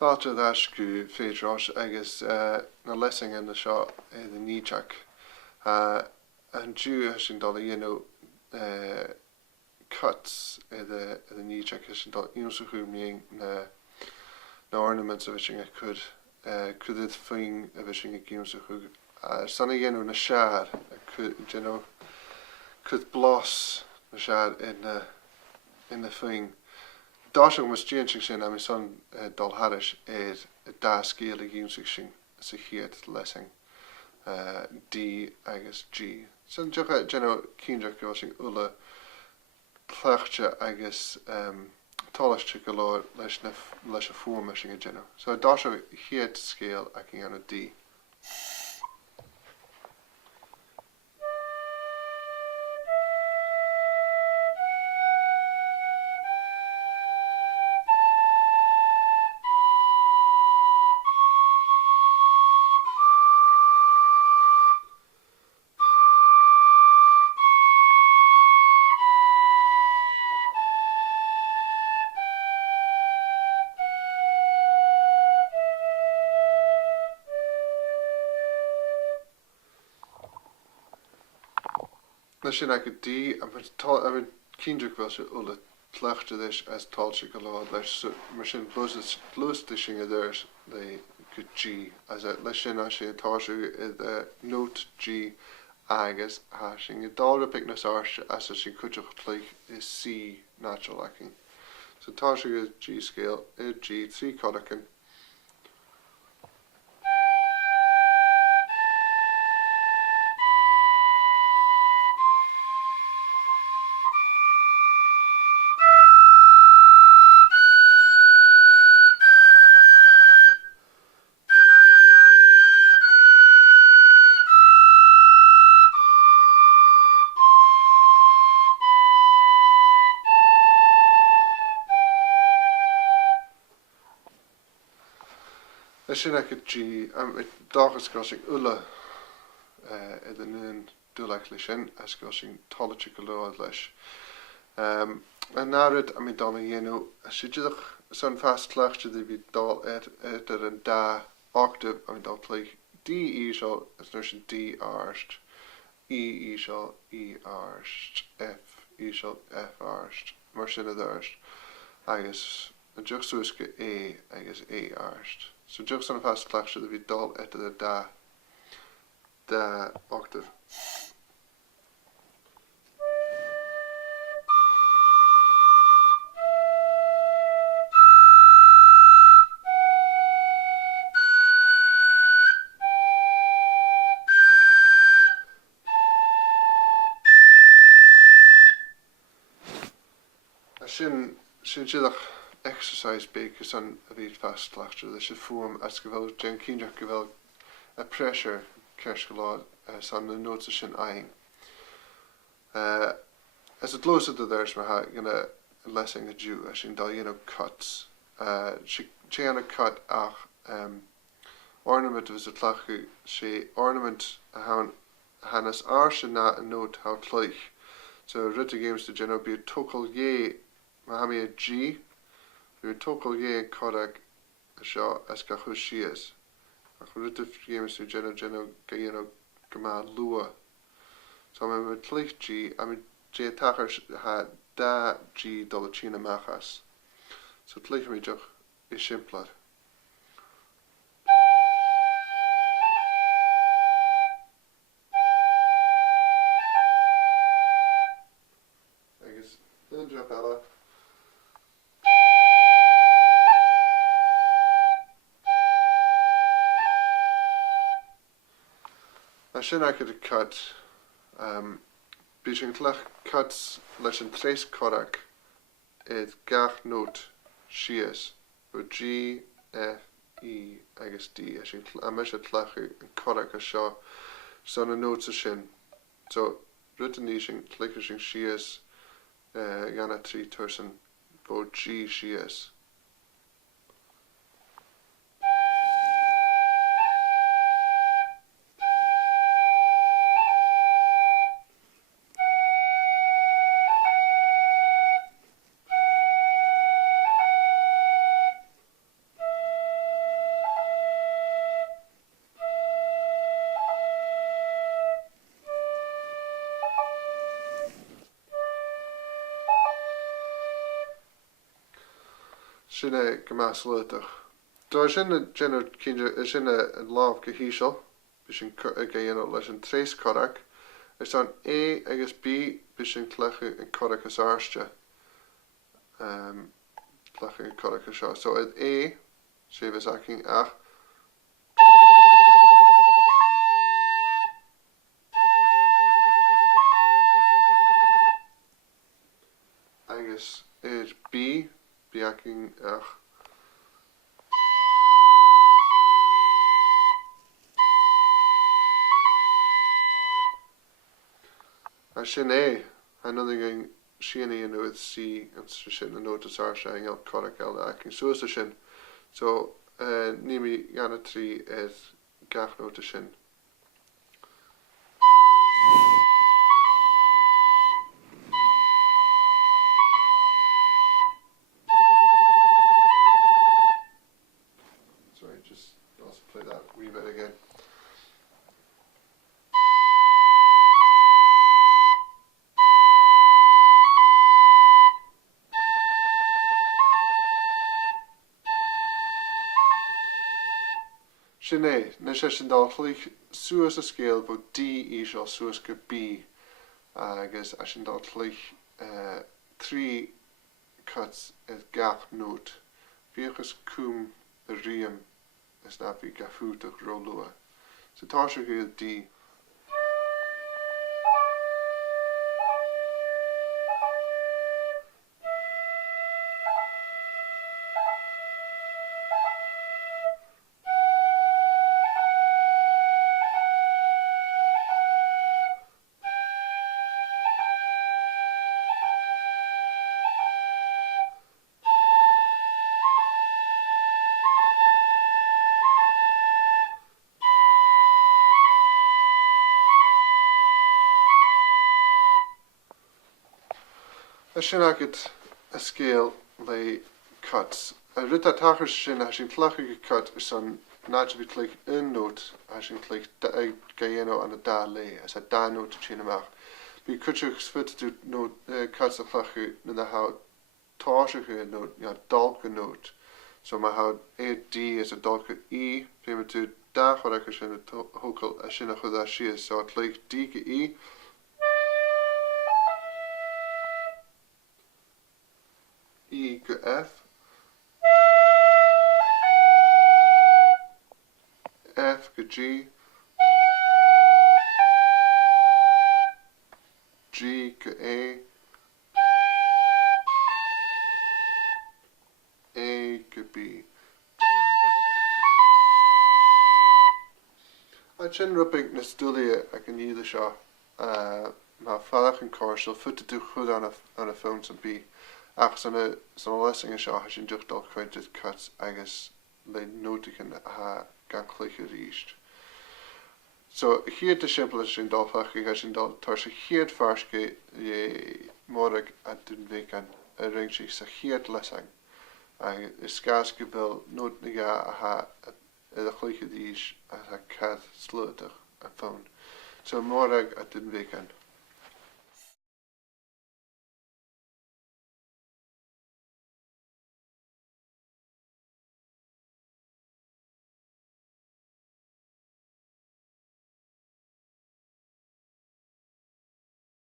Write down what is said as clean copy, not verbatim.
Fáilte go féidirrás agus na lesing in seo the níteach an dú sin dal cuts the níteach sin dal íonsúmíing na ornaments a bhísing could it fing a bhísing a gíonsú sanna dhéanú na seaar could bloss na seaar in the fing. Dáisiú mas díonsigh sin a son dul haris dá scéal a gíonsigh sin sa chiad lesing D agus G. San deocha cíndeach go sin ula chleachte agus tálaiste go leir leis a fuama sin a So dáisiú chiad scéal ag an D. Na sin ag D a cíndeach bhil se ula chleachte leis as táilte go leir leis mar sin blúiste sin a d'irs le go G as leis sin a sé táisiú i note G agus a sin i dála picnas áirte as a sin cuiteach play is C natural acting. So táisiú is G scale i G 3 codacin. Sin ag G dáchas go sin ula i den nuan dúlaach lei sin as go sin tálaite go leir leis. An nárid a mi dána dhéanú si dúach san fast chleachte de bhí dal ar an dá octave a mi dal play D E seo as nuair sin D arst, E seo E arst, F E seo F arst, mar sin a d'arst agus an deoch suas go A agus A arst. So just on a fast clash should be dull at the da octave. Sin exercise big is on a bit fast laughter. They should form as geweld Jen Kinder geweld a pressure kerschelad as on the notes of shin eyeing. As it closer to there's my gonna lessing a Jew as in Diana cuts. She a cut ornament was a tlachu she ornament Hannes Arshana a note how tlich. So Ritter games to Geno be a tokal ye Mahami a G. We tokal ye kodak a shot as kahu she is. A Ritter games to Geno Gayano Gama Lua. So I'm a tlich G, I mean J attackers had da G dolachina machas. So tlich me joch is simpler. Sin I could cut Bísin tlach cuts leis an tres korak it gach note sias o G, F, E agus D a meis a tlachu an korak a seo son a notes a sin. So written sin tlicker sin sias gana 3 tursan bo G sias. sinna gymas lydach. Do sinna genna kinja sinna love gehishal, bishin gayen leis an tres corach. Is an A agus B bishin clechu an corach as arste. Clechu an corach as arste. So at A, sef is aking ach. Agus is B, biaking ach. A sin A, another going Sheeny and with C and sin the note are saying out correct acting so is sin. So Nimi Yana 3 is gach note sin. Sorry, just let's play that wee bit again. Sinné, na sé sin dálach suas a scéal bo D is or suas go B agus a sin dálach 3 cuts is gach note. Viachas cum a riam is na vi gafútach rolua. So tá sé go D. A sin agad a scéal le cuts. A ruta tachar sin a sin tlachu cut is an naturally click in note a sin click gaieno an a da le as a da note sin amach. Bí kuchu spit to note cuts a tlachu na the how táisiú note ja dalka note. So ma how A D is a dalka E payment to da chorach sin a hokal a sin a chuda she so it like D ke E. E go F, F go G, G go A go B. A sin rubbing na stulia I can either show ma fallach an commercial foot to do good on a phone to B. Ach sanna lessing seo has sin duchtdal chuid cuts agus le nótican ha gan chluiche ríist. So here the simple sin dalfach has sin dal tar sa hiad farske morag a dun vekan a ring si sa hiad lessing. Is skas gebil nót niga a ha a chluiche ríist a ha cath slutach a phone. So morag a dun vekan.